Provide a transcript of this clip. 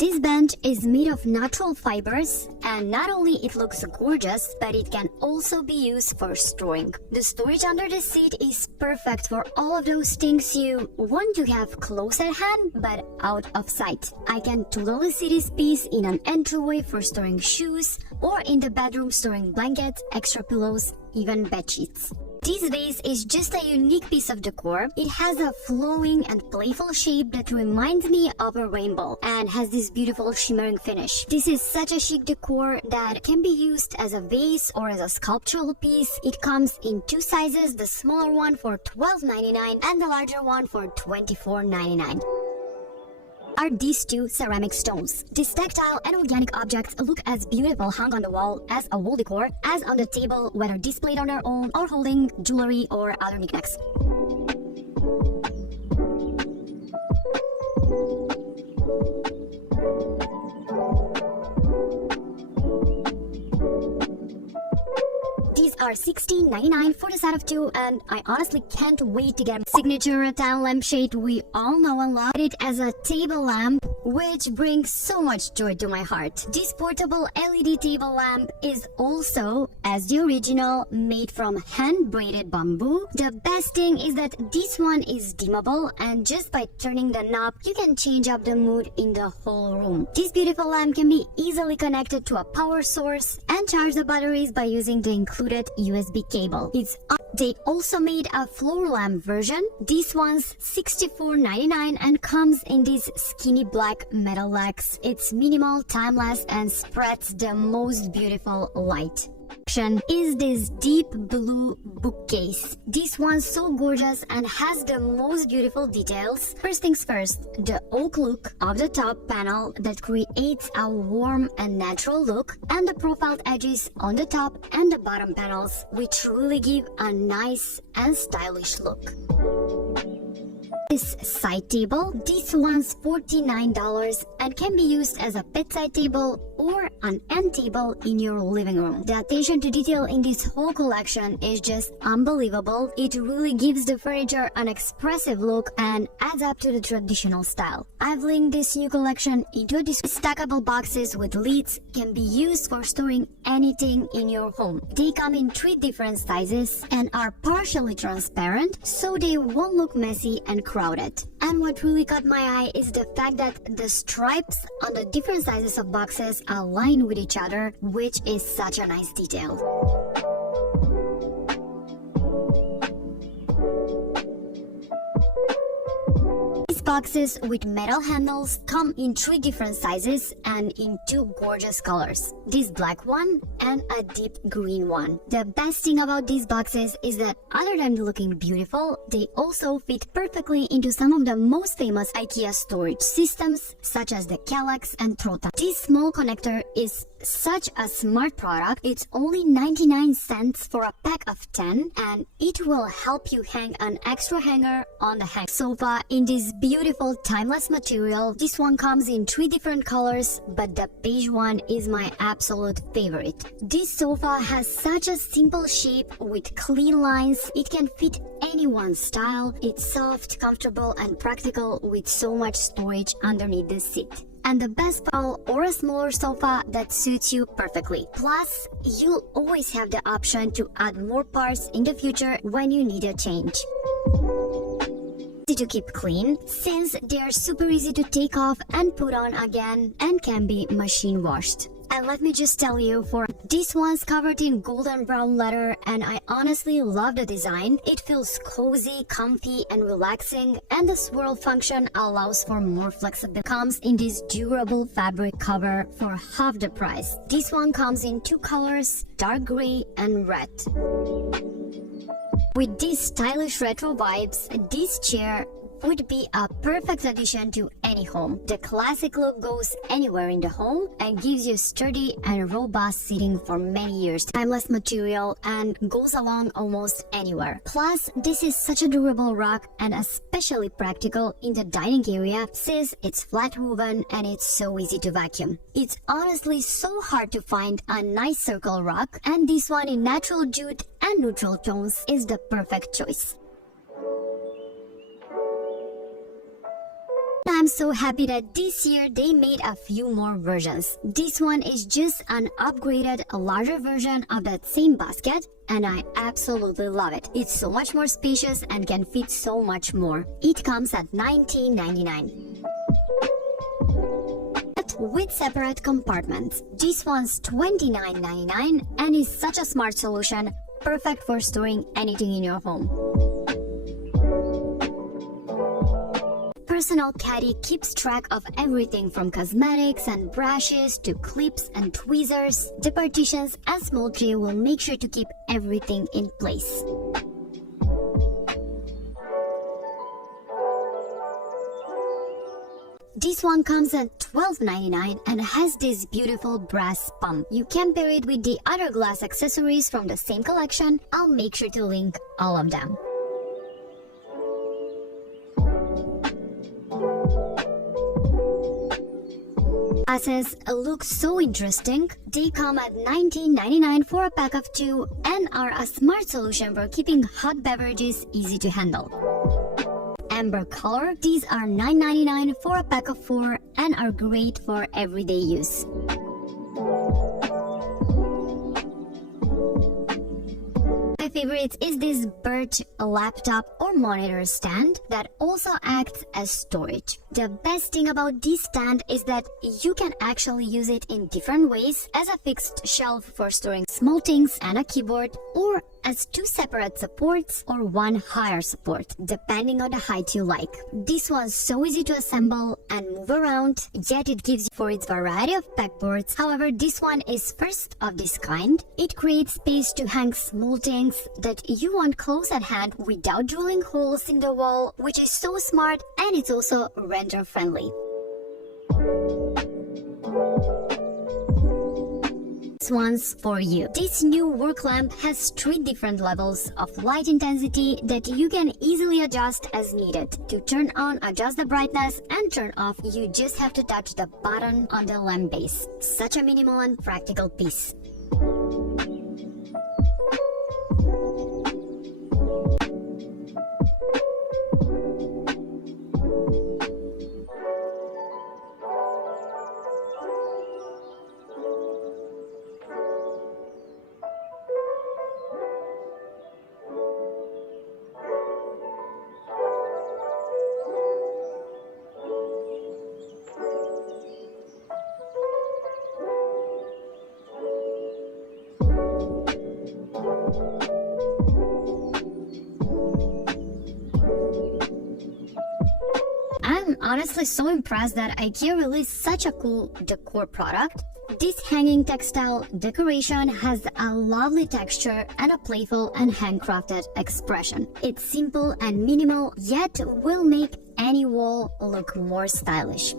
This bench is made of natural fibers, and not only it looks gorgeous, but it can also be used for storing. The storage under the seat is perfect for all of those things you want to have close at hand but out of sight. I can totally see this piece in an entryway for storing shoes, or in the bedroom storing blankets, extra pillows, even bed sheets. This vase is just a unique piece of decor. It has a flowing and playful shape that reminds me of a rainbow and has this beautiful shimmering finish. This is such a chic decor that can be used as a vase or as a sculptural piece. It comes in two sizes, the smaller one for $12.99 and the larger one for $24.99. Are these two ceramic stones. These tactile and organic objects look as beautiful hung on the wall as a wall decor as on the table, whether displayed on their own or holding jewelry or other knickknacks. These are $16.99 for the set of two, and I honestly can't wait to get a signature rattan lampshade we all know and love. It as a table lamp, which brings so much joy to my heart. This portable LED table lamp is also, as the original, made from hand-braided bamboo. The best thing is that this one is dimmable, and just by turning the knob, you can change up the mood in the whole room. This beautiful lamp can be easily connected to a power source and charge the batteries by using the included USB cable. They also made a floor lamp version. This one's $64.99 and comes in these skinny black metal legs. It's minimal, timeless, and spreads the most beautiful light. Is this deep blue bookcase. This one's so gorgeous and has the most beautiful details. First things first, the oak look of the top panel that creates a warm and natural look, and the profiled edges on the top and the bottom panels, which really give a nice and stylish look. This side table, this one's $49 and can be used as a bedside table or an end table in your living room. The attention to detail in this whole collection is just unbelievable. It really gives the furniture an expressive look and adds up to the traditional style. I've linked this new collection into a stackable boxes with lids, can be used for storing anything in your home. They come in 3 different sizes and are partially transparent, so they won't look messy and crowded. And what really caught my eye is the fact that the stripes on the different sizes of boxes align with each other, which is such a nice detail. These boxes with metal handles come in 3 different sizes and in 2 gorgeous colors. This black one and a deep green one. The best thing about these boxes is that other than looking beautiful, they also fit perfectly into some of the most famous IKEA storage systems, such as the Kallax and Trotta. This small connector is such a smart product. It's only 99 cents for a pack of 10, and it will help you hang an extra hanger on the sofa in this beautiful timeless material. This one comes in 3 different colors, but the beige one is my absolute favorite. This sofa has such a simple shape with clean lines. It can fit anyone's style. It's soft, comfortable, and practical with so much storage underneath the seat. And the best part, or a smaller sofa that suits you perfectly. Plus, you'll always have the option to add more parts in the future when you need a change. To keep clean, since they are super easy to take off and put on again and can be machine washed. And let me just tell you, for this one's covered in golden brown leather, and I honestly love the design. It feels cozy, comfy, and relaxing, and the swirl function allows for more flexibility. Comes in this durable fabric cover for half the price. This one comes in 2 colors, dark gray and red. With these stylish retro vibes, this chair would be a perfect addition to any home. The classic look goes anywhere in the home and gives you sturdy and robust seating for many years. Timeless material and goes along almost anywhere. Plus, this is such a durable rock and especially practical in the dining area since it's flat woven and it's so easy to vacuum. It's honestly so hard to find a nice circle rock, and this one in natural jute and neutral tones is the perfect choice. so happy that this year they made a few more versions. This one is just an upgraded, larger version of that same basket, and I absolutely love it. It's so much more spacious and can fit so much more. It comes at $19.99. With separate compartments. This one's $29.99 and is such a smart solution, perfect for storing anything in your home. Personal Caddy keeps track of everything from cosmetics and brushes to clips and tweezers. The partitions and small tray will make sure to keep everything in place. This one comes at $12.99 and has this beautiful brass pump. You can pair it with the other glass accessories from the same collection. I'll make sure to link all of them. Glasses look so interesting. They come at $19.99 for a pack of 2 and are a smart solution for keeping hot beverages easy to handle. Amber color, these are $9.99 for a pack of 4 and are great for everyday use. My favorite is this Birch laptop or monitor stand that also acts as storage. The best thing about this stand is that you can actually use it in different ways, as a fixed shelf for storing small things and a keyboard, or as 2 separate supports or 1 higher support, depending on the height you like. This one's so easy to assemble and move around, yet it gives you for its variety of pegboards. However, this one is first of this kind. It creates space to hang small things that you want close at hand without drilling holes in the wall, which is so smart, and it's also renter friendly. This one's for you. This new work lamp has 3 different levels of light intensity that you can easily adjust as needed. To turn on, adjust the brightness, and turn off, you just have to touch the button on the lamp base. Such a minimal and practical piece. I'm honestly so impressed that IKEA released such a cool decor product. This hanging textile decoration has a lovely texture and a playful and handcrafted expression. It's simple and minimal, yet will make any wall look more stylish.